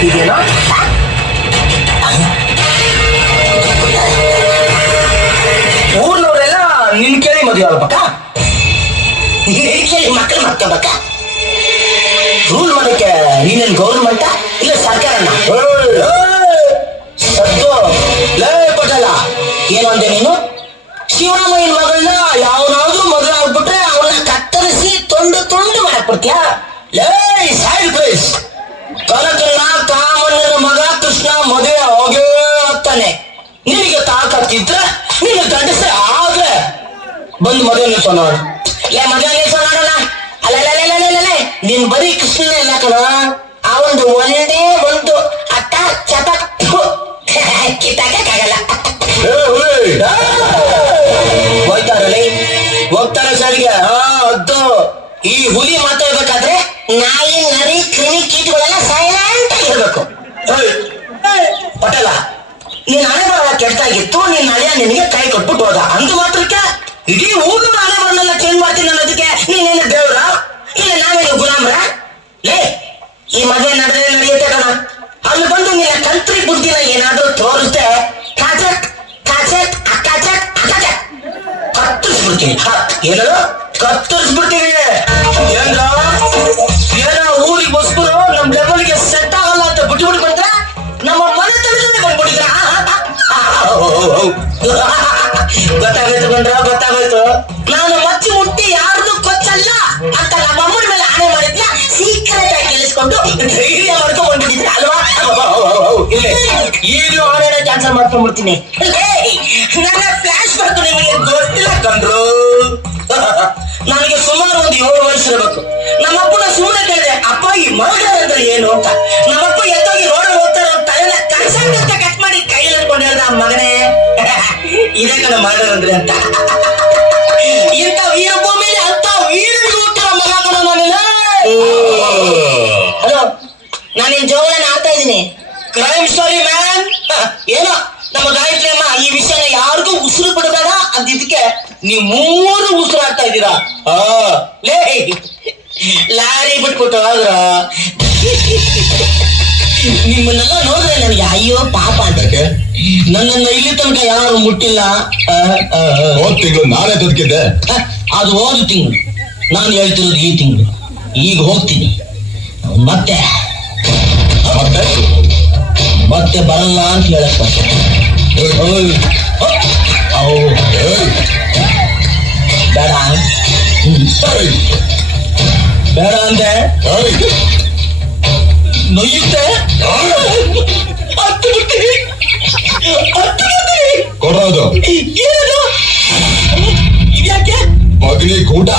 ಕೊಟ್ಟಿದ್ಯೇನೋ? ಊರ್ನವರೆಲ್ಲ ನಿನ್ ಕೇಳಿ ಮದುವೆ ಆಗ್ಬೇಕ? ಕೇಳಿ ಮಕ್ಕಳು ಮಾಡ್ಕೋಬೇಕ? ರೂಲ್ ಮಾಡೋಕೆ ನೀನೇನು ಗೌರ್ಮೆಂಟ ಇಲ್ಲ ಸರ್ಕಾರನ? ಸದ್ದು ಲೇ ಪಟೇಲ, ಏನು ಅಂದೆ ನೀನು? ಶಿವರಾಮಯ್ಯನ ಮಗಳನ್ನ ಯಾವನಾದ್ರೂ ಮದುವೆ ಆಗ್ಬಿಟ್ರೆ ಅವನ್ನ ಕತ್ತರಿಸಿ ತುಂಡು ತುಂಡು ಮಾಡಕ್ಬಿಡ್ತೀಯ? ಲೇ ಸೈಡ್ ಪ್ಲೇಸ್, ಕನಕನ್ನ ಕಾಮಣ್ಣನ ಮಗ ಕೃಷ್ಣ ಮದುವೆ ಹೋಗೇ ಹೋಗ್ತಾನೆ. ನಿನಗೆ ತಾಕತ್ತಿದ್ರೆ ನೀನು ಗಂಡಸ ಆದ್ರೆ ಬಂದು ಮದುವೆ ನಿಲ್ಸೋ ನೋಡು. ಲೇ ಮದುವೆ ನಿಲ್ಸೋ ನೋಡೋಣ. ಅಲ್ಲ ನೀನ್ ಬರೀ ಕೃಷ್ಣನೇ ಇಲ್ಲ ಕಣ, ಆ ಒಂದು ಒಂದೇ ಒಂದು ಅಟ್ಟ ಚಟ ಕಿತ್ತಾಕಲ್ಲ. ಹೋಗ್ತಾರಲ್ಲಿ ಹೋಗ್ತಾರೆ ಸರಿಗೆ. ಹದ್ದು ಈ ಹುಲಿ ಮಾತಾಡ್ಬೇಕಾದ್ರೆ ನಾಯಿ ನರಿ ಕ್ರಿಮಿ ಕೀಟಗಳೆಲ್ಲ ಸೈಲೆಂಟ್ ಆಗಿರ್ಬೇಕು. ಪಟೇಲ, ನೀನ್ ಹಣೆ ಬರಲ್ಲ ಕೆಟ್ಟಾಗಿತ್ತು, ನಿನ್ ಹಳೆಯ ನಿನಗೆ ಕೈ ಕೊಟ್ಬಿಟ್ಟು ಹೋದ. ಅಂದು ಮಾತ್ರಕ್ಕೆ ಇಡೀ ಊರು ಹಣೆ ಬರನ್ನೆಲ್ಲ ಚೇಂಜ್ ಮಾಡ್ತೀನಿ ಅನ್ನೋದಕ್ಕೆ ನೀನೇನು ದೇವ್ರ ಇಲ್ಲ ನಾವೇನು ಗುಲಾಮ್ರ? ಲೇ, ಈ ಮದುವೆ ನಡೆಯುತ್ತೆ ಕಣ. ಅಲ್ಲಿ ಬಂದು ನಿನ್ನ ಕಂತ್ರಿ ಬುದ್ಧಿನ ಏನಾದ್ರೂ ತೋರಿಸ್ದೆ ಕಾಚಕ್ ಕಾಚಕ್ ಅಕ್ಕಾಚಕ್ ಅಕ್ಕಾಚಕ್ ಕತ್ತರಿಸ್ಬಿಡ್ತೀನಿ. ಏನೋ ಕತ್ತರಿಸ್ಬಿಡ್ತೀನಿ. ಏನೋ ಊರಿಗೆ ಬಸ್ಕರು ನಮ್ ಲೆವೆಲ್ಗೆ ಸೆಟ್ ಆಗಲ್ಲ ಅಂತ ಬಿಟ್ಬಿಟ್ಟು ಬಂದ್ರೆ ನಮ್ಮ ಮನೆ ತಲೆಗೆ ಬಂದ್ಬಿಟ್ಟಿದ್ರ. ಗೊತ್ತಾಗೋಯ್ತು. ನಾನು ಮಚ್ಚಿ ಮುಟ್ಟಿ ಯಾರ್ದು ಕೊಚ್ಚಲ್ಲ ಅಂತ ನಮ್ಮ ಅಮ್ಮನ ಮೇಲೆ ಆಣೆ ಮಾಡಿದ್ನ ಸೀಕ್ರೆಟ್ ಆಗಿ ಕೇಳಿಸ್ಕೊಂಡು ಧೈರ್ಯ ಮಾಡ್ಕೊಂಡ್ ಬಂದ್ಬಿಟ್ಟಿದ್ರ ಅಲ್ವಾ? ಇಲ್ಲೇ ಈಗಲೂ ಆಣೆನ ಕ್ಯಾನ್ಸಲ್ ಮಾಡ್ಕೊಂಡ್ಬಿಡ್ತೀನಿ. ನನ್ನ ಫ್ಲಾಶ್ ಬ್ಯಾಕ್ ನಿಮಗೆ ಗೊತ್ತಿಲ್ಲ ಕಂಡ್ರು. ನನಗೆ ಸುಮಾರು ಒಂದು 7 ವರ್ಷ ಇರಬೇಕು. ನಮ್ಮಪ್ಪನ ಸುಮ್ಮನೆ ಕೇಳಿದೆ, ಅಪ್ಪ ಈ ಮರ್ಡರ್ ಅಂದ್ರೆ ಏನು ಅಂತ. ನಮ್ಮಪ್ಪ ಎತ್ತೋಗಿ ರೋಡ್ ಹೋಗ್ತಾರೋ ತಲೆನ ಕನ್ಸಂತ ಕಟ್ ಮಾಡಿ ಕೈಯಲ್ಲಿ ಹಿಡ್ಕೊಂಡು ಹೇಳ್ದ, ಮಗನೇ ಇದೇ ಕಣ ಮರ್ಡರ್ ಅಂದ್ರೆ ಅಂತ. ಇಂಥ ವೀರಭೂಮಿಲಿ ಅಂತ ವೀರನಿಗೆ ಹುಟ್ಟಿರೋ ಮಗ ಕಣ ನಾನಿಲ್ಲ. ಹಲೋ, ನಾನಿನ್ ಜೋಗಳನ್ನ ಆಡ್ತಾ ಇದ್ದೀನಿ. Crime story man. ಏನೋ ನಮ್ಮ ಗಾಯತ್ರಿ ಅಮ್ಮ ಈ ವಿಷಯನ ಯಾರಿಗೂ ಉಸಿರು ಬಿಡಬೇಡ ಅಂದಿದ್ದಕ್ಕೆ ನೀವು 3 ಉಸಿರು ಆಗ್ತಾ ಇದ್ದೀರಾ. ಲೇ, ಲಾರಿ ಬಿಟ್ಬಿಟ್ಟು ಹೋದ್ರ ನಿಮ್ಮನ್ನೆಲ್ಲ ನೋಡಿದ್ರೆ ನನಗೆ ಅಯ್ಯೋ ಪಾಪ ಅಂತ. ನನ್ನನ್ನ ಇಲ್ಲಿ ತನಕ ಯಾರು ಮುಟ್ಟಿಲ್ಲ. ಹೋದ ತಿಂಗಳು ನಾಳೆ ಬದುಕಿದ್ದೆ. ಅದು ಹೋದ ತಿಂಗಳು, ನಾನು ಹೇಳ್ತಿರೋದು ಈ ತಿಂಗಳು. ಈಗ ಹೋಗ್ತೀನಿ, ಮತ್ತೆ ಮತ್ತೆ ಬರಲ್ಲ ಅಂತ ಹೇಳಕ್ ಬೇಡ ಬೇಡ ಅಂದೆ. ನೊಯ್ಯುತ್ತೆ ಕೊಡೋದು ಏನದು? ಇದ್ಯಾಕೆ ಮಗನಿಗೆ ಊಟ